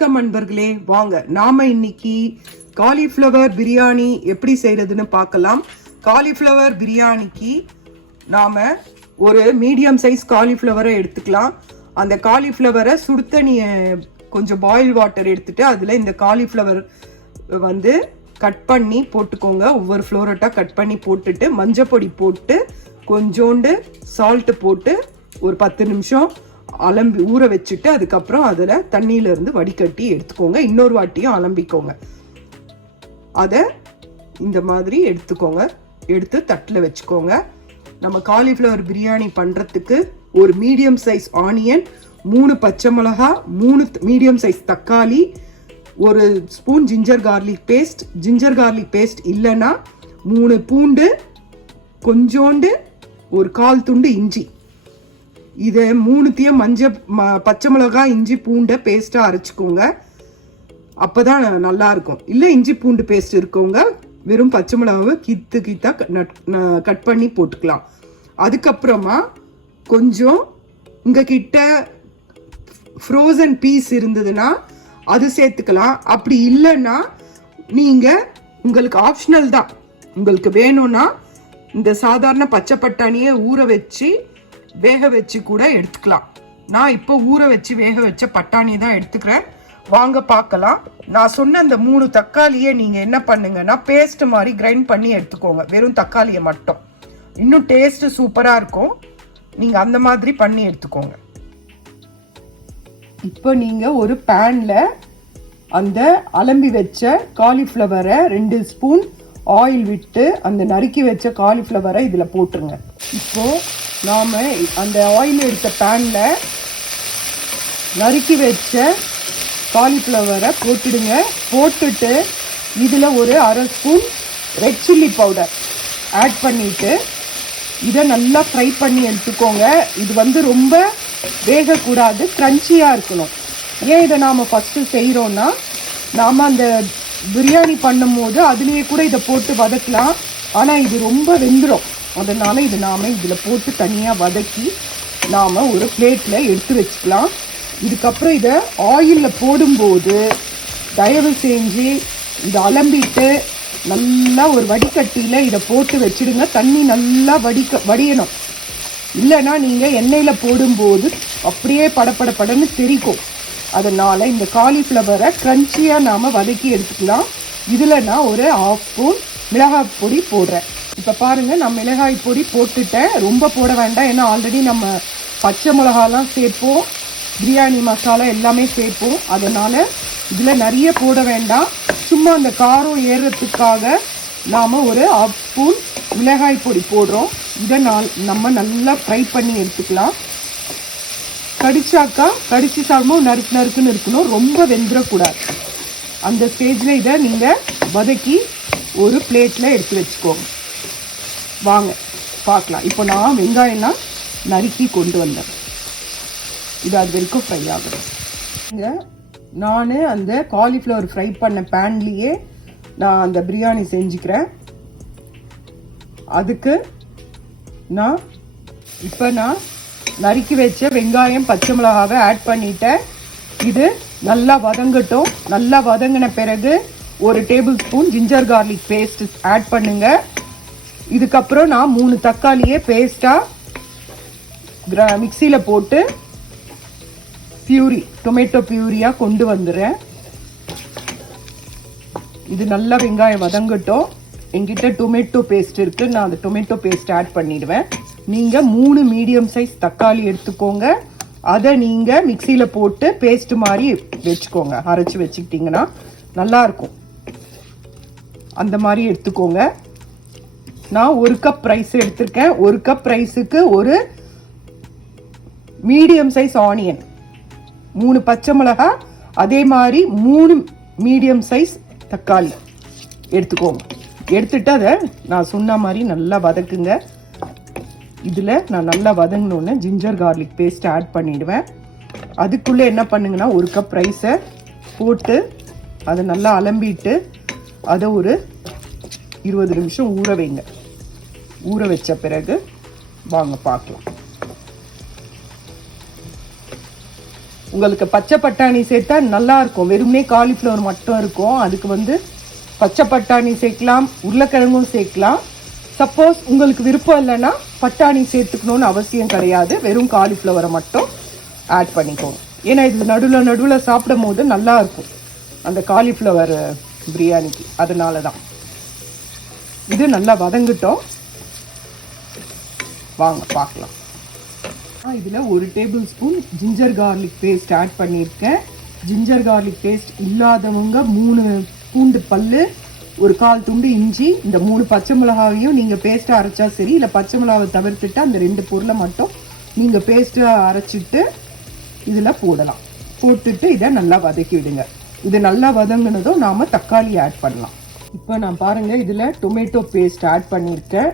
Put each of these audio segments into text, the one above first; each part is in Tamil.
வணக்கம் நண்பர்களே, வாங்க நாம இன்னைக்கு காலிஃப்ளவர் பிரியாணி எப்படி செய்யறதுன்னு பார்க்கலாம். காலிஃப்ளவர் பிரியாணிக்கு நாம ஒரு மீடியம் சைஸ் காலிஃப்ளவரை எடுத்துக்கலாம். அந்த காலிஃப்ளவரை சுடுதண்ணிய கொஞ்சம் பாயில் வாட்டர் எடுத்துட்டு அதுல இந்த காலிஃப்ளவர் வந்து கட் பண்ணி போட்டுக்கோங்க. ஒவ்வொரு ஃப்ளோரட்டா கட் பண்ணி போட்டுட்டு மஞ்சப்பொடி போட்டு கொஞ்சோண்டு சால்ட் போட்டு ஒரு 10 நிமிஷம் அலம்பி ஊற வச்சுட்டு அதுக்கப்புறம் அதில் தண்ணியிலேருந்து வடிகட்டி எடுத்துக்கோங்க. இன்னொரு வாட்டியும் அலம்பிக்கோங்க. அதை இந்த மாதிரி எடுத்துக்கோங்க. எடுத்து தட்டில் வச்சுக்கோங்க. நம்ம காலிஃப்ளவர் பிரியாணி பண்ணுறதுக்கு ஒரு மீடியம் சைஸ் ஆனியன், 3 பச்சை மிளகா, 3 மீடியம் சைஸ் தக்காளி, ஒரு ஸ்பூன் ஜிஞ்சர் கார்லிக் பேஸ்ட் இல்லைன்னா 3 பூண்டு, கொஞ்சோண்டு ஒரு 1/4 துண்டு இஞ்சி. இதை 3த்தையும் பச்சை மிளகா, இஞ்சி, பூண்டை பேஸ்ட்டாக அரைச்சிக்கோங்க. அப்போ தான் நல்லா இருக்கும். இல்லை இஞ்சி பூண்டு பேஸ்ட் இருக்கவங்க வெறும் பச்சை மிளகாவை கித்தா கட் பண்ணி போட்டுக்கலாம். அதுக்கப்புறமா கொஞ்சம் உங்ககிட்ட ஃப்ரோசன் பீஸ் இருந்ததுன்னா அது சேர்த்துக்கலாம். அப்படி இல்லைன்னா நீங்கள் உங்களுக்கு ஆப்ஷனல் தான். உங்களுக்கு வேணும்னா இந்த சாதாரண பச்சை பட்டாணியை ஊற வச்சு வேக வச்சு கூட எடுத்துக்கலாம். நான் இப்போ ஊற வச்சு வேக வச்ச பட்டாணி தான் எடுத்துக்கிறேன். வாங்க பார்க்கலாம். நான் சொன்ன அந்த 3 தக்காளியை நீங்கள் என்ன பண்ணுங்கன்னா பேஸ்ட் மாதிரி கிரைண்ட் பண்ணி எடுத்துக்கோங்க. வெறும் தக்காளியை மட்டும். இன்னும் டேஸ்ட் சூப்பராக இருக்கும். நீங்கள் அந்த மாதிரி பண்ணி எடுத்துக்கோங்க. இப்போ நீங்கள் ஒரு பேனில் அந்த அலம்பி வச்ச காலிஃப்ளவரை 2 ஸ்பூன் ஆயில் விட்டு அந்த நறுக்கி வச்ச காலிஃப்ளவரை இதில் போட்டுருங்க. இப்போது நாம் அந்த ஆயில் எடுத்த பேனில் நறுக்கி வச்ச காலிஃப்ளவரை போட்டுடுங்க. போட்டுட்டு இதில் ஒரு 1/2 spoon red chilli powder add பண்ணிவிட்டு இதை நல்லா ஃப்ரை பண்ணி எடுத்துக்கோங்க. இது வந்து ரொம்ப வேகக்கூடாது, க்ரன்ச்சியாக இருக்கணும். ஏன் இதை நாம் ஃபஸ்ட்டு செய்கிறோன்னா, நாம் அந்த பிரியாணி பண்ணும் போது அதுலேயே கூட இதை போட்டு வதக்கலாம். ஆனால் இது ரொம்ப வெந்துடும். அதனால் இது நாம் இதில் போட்டு தனியாக வதக்கி நாம் ஒரு பிளேட்டில் எடுத்து வச்சுக்கலாம். இதுக்கப்புறம் இதை ஆயிலில் போடும்போது தயவு செஞ்சு இதை அலம்பிட்டு நல்லா ஒரு வடிகட்டியில் இதை போட்டு வச்சுடுங்க. தண்ணி நல்லா வடியணும். இல்லைன்னா நீங்கள் எண்ணெயில் போடும்போது அப்படியே படன்னு தெரிக்கும். அதனால் இந்த காலிஃப்ளவரை க்ரன்ச்சியாக நாம் வதக்கி எடுத்துக்கலாம். இதில் நான் ஒரு 1/2 ஸ்பூன் மிளகாய் பொடி போடுறேன். இப்போ பாருங்கள், நான் மிளகாய் பொடி போட்டுட்டேன். ரொம்ப போட வேண்டாம், ஏன்னா ஆல்ரெடி நம்ம பச்சை மிளகாலாம் சேர்ப்போம், பிரியாணி மசாலா எல்லாமே சேர்ப்போம். அதனால் இதில் நிறைய போட வேண்டாம். சும்மா அந்த காரம் ஏறுறதுக்காக நாம் ஒரு 1/2 ஸ்பூன் மிளகாய் பொடி போடுறோம். இதை நம்ம நல்லா ஃப்ரை பண்ணி எடுத்துக்கலாம். கடிச்சு சாப்பிடும் நறுக்குன்னு இருக்கணும், ரொம்ப வெந்துடக்கூடாது. அந்த ஸ்டேஜில் இதை நீங்கள் வதக்கி ஒரு பிளேட்டில் எடுத்து வச்சுக்கோங்க. வாங்க பார்க்கலாம். இப்போ நான் வெங்காயம்லாம் நறுக்கி கொண்டு வந்தேன். இது அது வரைக்கும் ஃப்ரை ஆகணும். இங்கே நான் அந்த காலிஃப்ளவர் ஃப்ரை பண்ண பேன்லேயே நான் அந்த பிரியாணி செஞ்சுக்கிறேன். அதுக்கு நான் நறுக்கி வச்ச வெங்காயம், பச்சை மிளகாவை ஆட் பண்ணிட்டேன். இது நல்லா வதங்கட்டும். நல்லா வதங்கின பிறகு ஒரு tablespoon ginger garlic paste add பண்ணுங்க. இதுக்கப்புறம் நான் 3 தக்காளியை பேஸ்ட்டாக மிக்சியில் போட்டு டொமேட்டோ பியூரியாக கொண்டு வந்துடுறேன். இது நல்லா வெங்காயம் வதங்கட்டும். என்கிட்ட டொமேட்டோ பேஸ்ட் இருக்குது, நான் அந்த டொமேட்டோ பேஸ்ட் ஆட் பண்ணிடுவேன். நீங்கள் 3 மீடியம் சைஸ் தக்காளி எடுத்துக்கோங்க. அதை நீங்கள் மிக்சியில் போட்டு பேஸ்ட் மாதிரி வச்சுக்கோங்க. அரைச்சி வச்சுக்கிட்டிங்கன்னா நல்லாயிருக்கும். அந்த மாதிரி எடுத்துக்கோங்க. நான் 1 கப் ரைஸ் எடுத்திருக்கேன். 1 கப் ரைஸுக்கு ஒரு மீடியம் சைஸ் ஆனியன், 3 பச்சை மிளகா, அதே மாதிரி 3 மீடியம் சைஸ் தக்காளி எடுத்துக்கோங்க. எடுத்துட்டு அதை நான் சொன்ன மாதிரி நல்லா வதக்குங்க. இதில் நான் நல்லா வதங்கினோன்னே ஜிஞ்சர் கார்லிக் பேஸ்ட் ஆட் பண்ணிவிடுவேன். அதுக்குள்ளே என்ன பண்ணுங்கன்னா 1 கப் ரைஸை போட்டு அதை நல்லா அலம்பிட்டு அதை ஒரு 20 நிமிஷம் ஊற வைங்க. ஊற வச்ச பிறகு வாங்க பார்க்கலாம். உங்களுக்கு பச்சை பட்டாணி சேர்த்தா நல்லா இருக்கும். வெறுமனே காலிஃப்ளவர் மட்டும் இருக்கும். அதுக்கு வந்து பச்சை பட்டாணி சேர்க்கலாம், உருளைக்கிழங்கும் சேர்க்கலாம். சப்போஸ் உங்களுக்கு விருப்பம் இல்லைன்னா பட்டாணி சேர்த்துக்கணும்னு அவசியம் கிடையாது. வெறும் காலிஃப்ளவரை மட்டும் ஆட் பண்ணிக்கோங்க. ஏன்னா இது நடுவில் சாப்பிடும் போது நல்லா இருக்கும் அந்த காலிஃப்ளவர் பிரியாணிக்கு. அதனால தான் இது நல்லா வதங்கிட்டோம். வாங்க பார்க்கலாம். இதில் 1 tablespoon ginger garlic paste add பண்ணியிருக்கேன். ஜிஞ்சர் கார்லிக் பேஸ்ட் இல்லாதவங்க 3 பூண்டு பல்லு, 1/4 துண்டு இஞ்சி, இந்த 3 பச்சை மிளகாவையும் நீங்கள் பேஸ்ட்டாக அரைச்சா சரி, இல்லை பச்சை மிளகாவை தவிர்த்துட்டு அந்த 2 பொருளை மட்டும் நீங்கள் பேஸ்ட்டாக அரைச்சிட்டு இதில் போடலாம். போட்டுட்டு இதை நல்லா வதக்கி விடுங்க. இது நல்லா வதங்கினதும் நாம் தக்காளி ஆட் பண்ணலாம். இப்போ நான் பாருங்கள் இதில் டொமேட்டோ பேஸ்ட் ஆட் பண்ணியிருக்கேன்.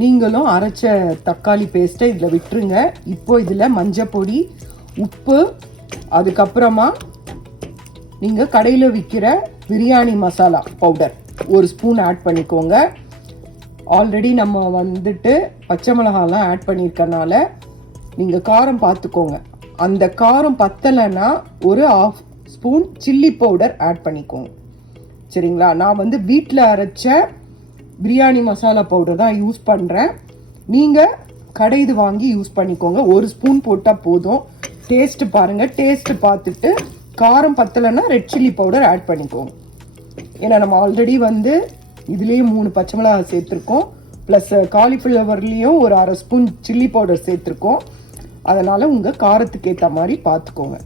நீங்களும் அரைச்ச தக்காளி பேஸ்ட்டை இதில் விட்டுருங்க. இப்போ இதில் மஞ்சள் பொடி, உப்பு, அதுக்கப்புறமா நீங்கள் கடையில் விற்கிற biryani masala powder 1 spoon add பண்ணிக்கோங்க. ஆல்ரெடி நம்ம வந்துட்டு பச்சை மிளகாலாம் ஆட் பண்ணியிருக்கனால நீங்கள் காரம் பார்த்துக்கோங்க. அந்த காரம் பத்தலைன்னா 1/2 ஸ்பூன் சில்லி பவுடர் ஆட் பண்ணிக்கோங்க. சரிங்களா? நான் வந்து வீட்டில் அரைச்ச பிரியாணி மசாலா பவுடர் தான் யூஸ் பண்ணுறேன். நீங்கள் கடைது வாங்கி யூஸ் பண்ணிக்கோங்க. 1 ஸ்பூன் போட்டால் போதும். டேஸ்ட்டு பாருங்கள். டேஸ்ட்டு பார்த்துட்டு காரம் பத்தலைன்னா ரெட் சில்லி பவுடர் ஆட் பண்ணிக்கோங்க. ஏன்னா நம்ம ஆல்ரெடி வந்து இதுலேயே 3 பச்சை மிளகா சேர்த்துருக்கோம். ப்ளஸ் காலிஃப்ளவர்லேயும் 1/2 ஸ்பூன் சில்லி பவுடர் சேர்த்துருக்கோம். அதனால் உங்கள் காரத்துக்கு ஏற்ற மாதிரி பார்த்துக்கோங்க.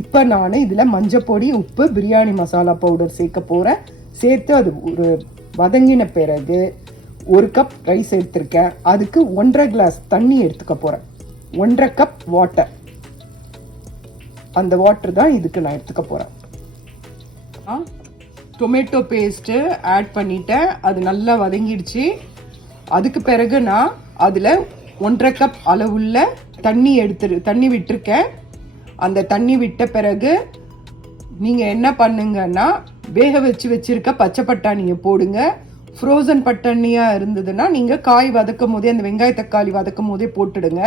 இப்போ நான் இதில் மஞ்சள் பொடி, உப்பு, பிரியாணி மசாலா பவுடர் சேர்க்க போகிறேன். சேர்த்து அது ஒரு வதங்கின பிறகு 1 கப் ரைஸ் எடுத்திருக்கேன். அதுக்கு 1.5 கிளாஸ் தண்ணி எடுத்துக்க போகிறேன். 1.5 கப் வாட்டர். அந்த வாட்டர் தான் இதுக்கு நான் எடுத்துக்க போகிறேன். டொமேட்டோ பேஸ்ட்டு ஆட் பண்ணிட்டேன். அது நல்லா வதங்கிடுச்சு. அதுக்கு பிறகு நான் அதில் 1.5 கப் அளவுள்ள தண்ணி விட்டுருக்கேன். அந்த தண்ணி விட்ட பிறகு நீங்கள் என்ன பண்ணுங்கன்னா வேக வச்சிருக்க பச்சை பட்டாணியை போடுங்க. ஃப்ரோசன் பட்டாணியாக இருந்ததுன்னா நீங்கள் காய் வதக்கும் போதே, அந்த வெங்காய தக்காளி வதக்கும் போதே போட்டுடுங்க.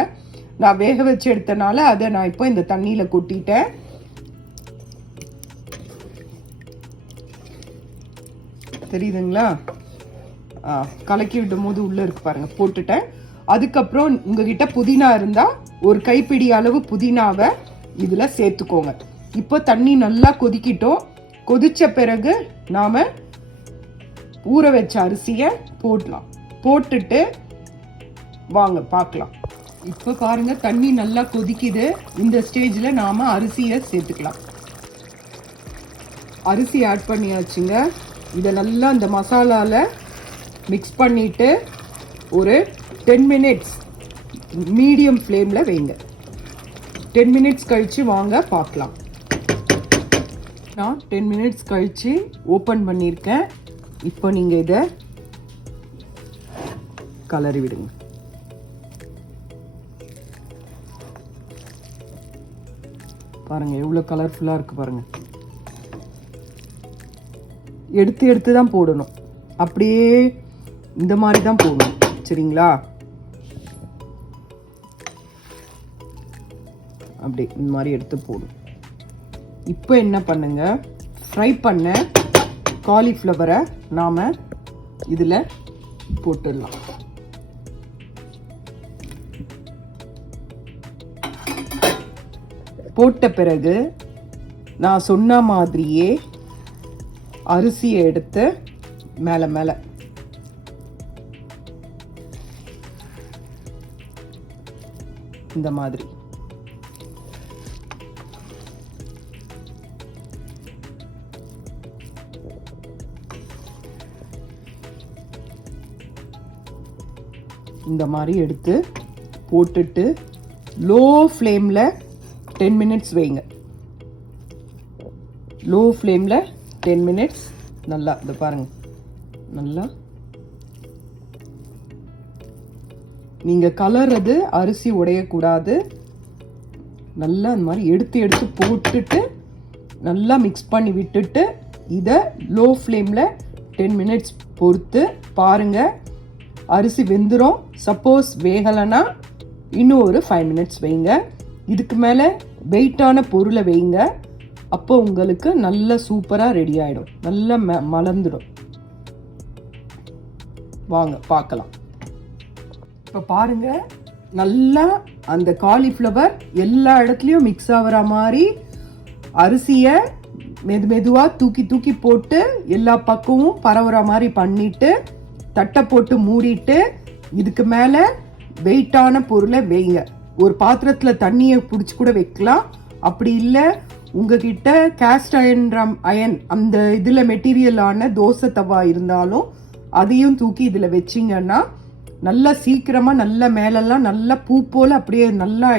நான் வேக வச்சு எடுத்தனால அதை நான் இப்போ இந்த தண்ணியில் கொட்டிட்டேன். தெரியுதுங்களா? கலக்கி விடும் போது உள்ளே இருக்கு பாருங்கள், போட்டுட்டேன். அதுக்கப்புறம் உங்ககிட்ட புதினா இருந்தால் 1 கைப்பிடி அளவு புதினாவை இதில் சேர்த்துக்கோங்க. இப்போ தண்ணி நல்லா கொதிக்கிட்டோம். கொதிச்ச பிறகு நாம் ஊற வச்ச அரிசியை போடலாம். போட்டுட்டு வாங்க பார்க்கலாம். இப்போ பாருங்க தண்ணி நல்லா கொதிக்குது. இந்த ஸ்டேஜில் நாம் அரிசியை சேர்த்துக்கலாம். அரிசி ஆட் பண்ணியாச்சுங்க. இதை நல்லா இந்த மசாலாவில் மிக்ஸ் பண்ணிவிட்டு ஒரு 10 மினிட்ஸ் மீடியம் ஃப்ளேமில் வைங்க. 10 மினிட்ஸ் கழித்து வாங்க பார்க்கலாம். நான் 10 மினிட்ஸ் கழித்து ஓப்பன் பண்ணியிருக்கேன். இப்போ நீங்கள் இதை கலரி விடுங்க. பாருங்கள் எவ்வளோ கலர்ஃபுல்லாக இருக்குது பாருங்கள். எடுத்து தான் போடணும். அப்படியே இந்த மாதிரி தான் போடணும். சரிங்களா? அப்படி இந்த மாதிரி எடுத்து போடும். இப்போ என்ன பண்ணுங்க, ஃப்ரை பண்ண காலிஃப்ளவரை நாம் இதில் போட்டுடலாம். போட்ட பிறகு நான் சொன்ன மாதிரியே அரிசியை எடுத்து மேலே மேலே இந்த மாதிரி எடுத்து போட்டுட்டு லோ ஃப்ளேமில் 10 மினிட்ஸ் வைங்க. லோ ஃப்ளேமில் 10 மினிட்ஸ் நல்லா இதை பாருங்கள். நல்லா நீங்கள் கலர்றது அரிசி உடையக்கூடாது. நல்லா இந்த மாதிரி எடுத்து போட்டுட்டு நல்லா மிக்ஸ் பண்ணி விட்டுட்டு இதை லோ ஃப்ளேமில் 10 மினிட்ஸ் பொறுத்து பாருங்கள். அரிசி வெந்துடும். சப்போஸ் வேகலைன்னா இன்னும் ஒரு 5 மினிட்ஸ் வைங்க. இதுக்கு மேலே வெயிட்டான பொருளை வைங்க. அப்போ உங்களுக்கு நல்ல சூப்பராக ரெடி ஆகிடும், நல்லா மலர்ந்துடும். வாங்க பார்க்கலாம். இப்போ பாருங்க, நல்லா அந்த காலிஃப்ளவர் எல்லா இடத்துலையும் மிக்ஸ் ஆகிற மாதிரி அரிசியை மெதுவாக தூக்கி தூக்கி போட்டு எல்லா பக்கமும் பரவுற மாதிரி பண்ணிட்டு தட்டை போட்டு மூடிட்டு இதுக்கு மேலே வெயிட்டான பொருளை வைங்க. ஒரு பாத்திரத்தில் தண்ணியை பிடிச்சி கூட வைக்கலாம். அப்படி இல்லை உங்ககிட்ட கேஸ்ட் அயன் அந்த இதில் மெட்டீரியலான தோசை தவா இருந்தாலும் அதையும் தூக்கி இதில் வச்சிங்கன்னா நல்லா சீக்கிரமாக நல்ல மேலெல்லாம் நல்லா பூ போல் அப்படியே நல்லா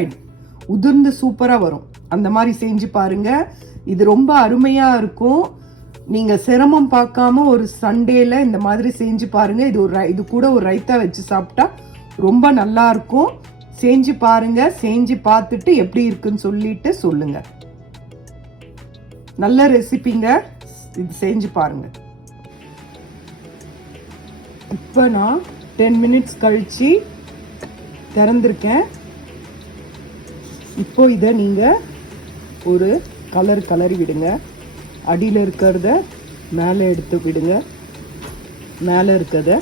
உதிர்ந்து சூப்பராக வரும். அந்த மாதிரி செஞ்சு பாருங்க. இது ரொம்ப அருமையாக இருக்கும். நீங்கள் சிரமம் பார்க்காம ஒரு சண்டேல இந்த மாதிரி செஞ்சு பாருங்க. இது கூட ஒரு ரைத்தா வச்சு சாப்பிட்டா ரொம்ப நல்லா இருக்கும். செஞ்சு பாருங்க. செஞ்சு பார்த்துட்டு எப்படி இருக்குன்னு சொல்லிட்டு சொல்லுங்க. நல்ல ரெசிபிங்க, இது செஞ்சு பாருங்க. இப்போ நான் 10 மினிட்ஸ் கழிச்சு திறந்திருக்கேன். இப்போ இதை நீங்கள் ஒரு கலரி விடுங்க. அடியில் இருக்கிறத மேலே எடுத்து விடுங்க, மேலே இருக்கிறத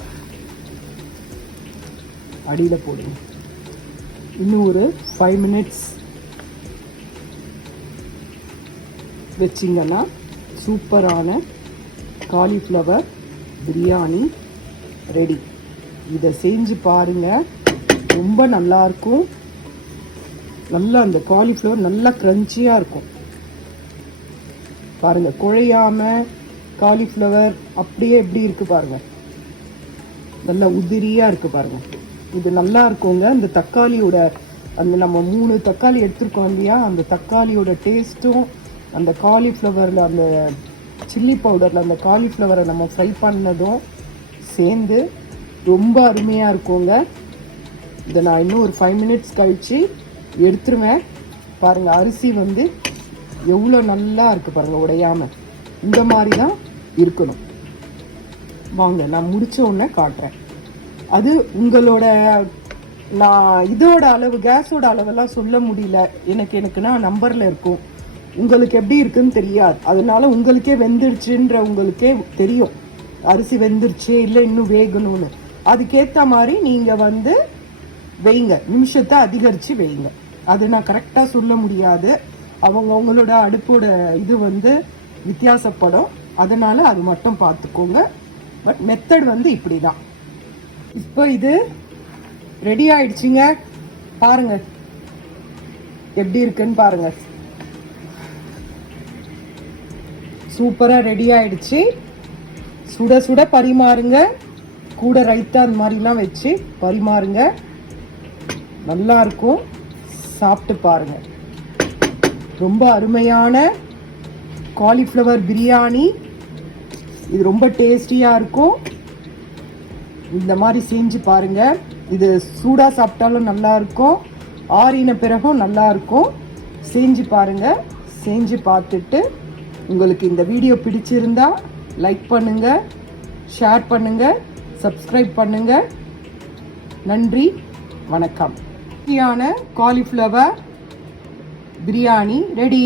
அடியில் போடுங்க. இன்னும் ஒரு 5 மினிட்ஸ் வச்சிங்கன்னா சூப்பரான காலிஃப்ளவர் பிரியாணி ரெடி. இதை செஞ்சு பாருங்க, ரொம்ப நல்லா இருக்கும். நல்லா அந்த காலிஃப்ளவர் நல்லா க்ரன்ச்சியாக இருக்கும் பாருங்க. குழையாம காலிஃப்ளவர் அப்படியே எப்படி இருக்கு பாருங்க, நல்லா உதிரியா இருக்கு பாருங்க. இது நல்லா இருக்குங்க. இந்த தக்காளியோட அந்த நம்ம 3 தக்காளி எடுத்துருக்கோம் இல்லையா, அந்த தக்காளியோட டேஸ்ட்டும் அந்த காலிஃப்ளவரில் அந்த சில்லி பவுடரில் அந்த காலிஃப்ளவரை நம்ம ஃப்ரை பண்ணதும் சேர்ந்து ரொம்ப அருமையாக இருக்குங்க. இதை நான் இன்னும் ஒரு 5 மினிட்ஸ் கழித்து எடுத்துருவேன். பாருங்கள், அரிசி வந்து எவ்வளோ நல்லா இருக்குது பாருங்கள், உடையாமல். இந்த மாதிரி தான் இருக்கணும். வாங்க நான் முடித்த உடனே காட்டுறேன். அது உங்களோட, நான் இதோட அளவு கேஸோட அளவெல்லாம் சொல்ல முடியல எனக்குன்னா நம்பரில் இருக்கும். உங்களுக்கு எப்படி இருக்குன்னு தெரியாது. அதனால உங்களுக்கே வெந்துடுச்சுன்ற உங்களுக்கே தெரியும் அரிசி வெந்துருச்சு இல்லை இன்னும் வேகணும்னு. அதுக்கேற்ற மாதிரி நீங்கள் வந்து வைங்க, நிமிஷத்தை அதிகரித்து வைங்க. அது நான் கரெக்டாக சொல்ல முடியாது. அவங்களோட அடுப்போட இது வந்து வித்தியாசப்படும். அதனால் அது மட்டும் பார்த்துக்கோங்க. பட் மெத்தட் வந்து இப்படி தான். இப்போ இது ரெடி ஆயிடுச்சுங்க. பாருங்க எப்படி இருக்குன்னு பாருங்க. சூப்பராக ரெடி ஆயிடுச்சு. சுட சுட பரிமாறுங்க. கூட ரைத்தா அந்த மாதிரிலாம் வச்சு பரிமாறுங்க. நல்லா இருக்கும். சாப்பிட்டு பாருங்க. ரொம்ப அருமையான காலிஃப்ளவர் பிரியாணி. இது ரொம்ப டேஸ்டியாக இருக்கும். இந்த மாதிரி செஞ்சு பாருங்க. இது சூடாக சாப்பிட்டாலும் நல்லா இருக்கும், ஆறின பிறகும் நல்லா இருக்கும். செஞ்சு பாருங்க. செஞ்சு பார்த்துட்டு உங்களுக்கு இந்த வீடியோ பிடிச்சிருந்தா லைக் பண்ணுங்க, ஷேர் பண்ணுங்க, சப்ஸ்கிரைப் பண்ணுங்க. நன்றி, வணக்கம். Cauliflower biryani ready.